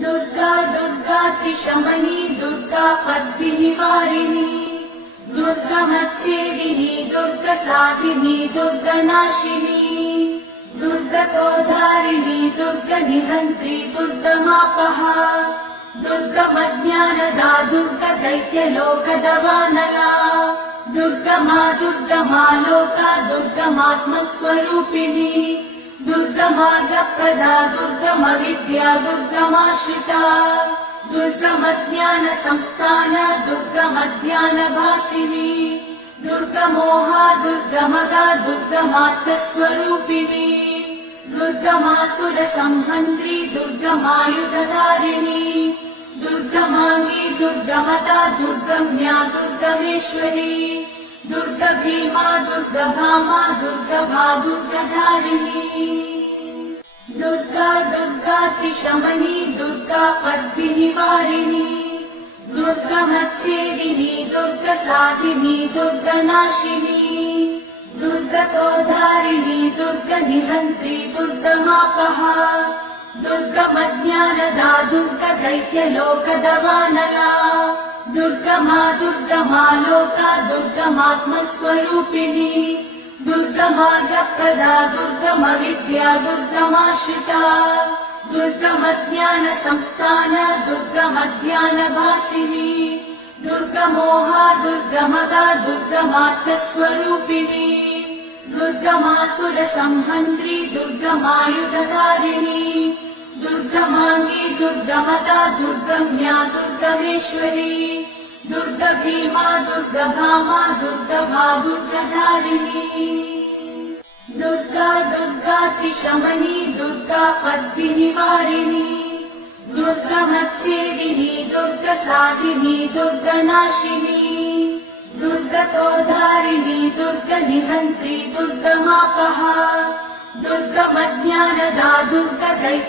दुर्गा दुर्गातिशमनी दुर्गा पद्मिनिवारिणी दुर्गमच्छेदिनी दुर्गसाधिनी दुर्गनाशिनी दुर्गतोधारिणी दुर्गनिहन्त्री दुर्गमापहा दुर्गमज्ञानदा दुर्गदैत्यलोकदवानला दुर्गमा दुर्गमा लोका दुर्गमात्मस्वरूपिणी दुर्गमार्गप्रदा दुर्गमविद्या दुर्गमाश्रिता दुर्गमज्ञानसंस्थान दुर्गमज्ञानभासिनी दुर्गमोहा दुर्गमदा दुर्गमार्थस्वरूपिणी दुर्गमासुरसंहन्त्री दुर्गमायुधधारिणी दुर्गमाङ्गी दुर्गमदा दुर्गम्या दुर्गमेश्वरी दुर्गभीमा दुर्गभामा दुर्गभा दुर्गधारिणी दुर्गा दुर्गातिशमनी दुर्गा पद्मिनिवारिणी दुर्गमच्छेदिनी दुर्गसाधिनी दुर्गनाशिनी दुर्गतोधारिणी दुर्गनिहन्त्री दुर्गमापहा दुर्गमज्ञानदा दुर्गदैत्यलोकदवानला दुर्गमा दुर्गमा लोका दुर्गमात्मस्वरूपिणी दुर्गमार्गप्रदा दुर्गमविद्या दुर्गमाश्रिता दुर्गमज्ञानसंस्थान दुर्गमज्ञानभासिनी दुर्गमोहा दुर्गमदा दुर्गमार्थस्वरूपिणी दुर्गमासुरसंहन्त्री दुर्गमायुधधारिणी दुर्गमाङ्गी दुर्गमदा दुर्गम्या दुर्गमेश्वरी दुर्गभीमा दुर्गभामा दुर्गभा दुर्गधारिणी दुर्गा दुर्गातिशमनी दुर्गा पद्मिनिवारिणी दुर्गमच्छेदिनी दुर्गसाधिनी दुर्गनाशिनी दुर्गतोधारिणी दुर्गनिहन्त्री दुर्गमापहा दुर्गमज्ञानदा दुर्गदैत्य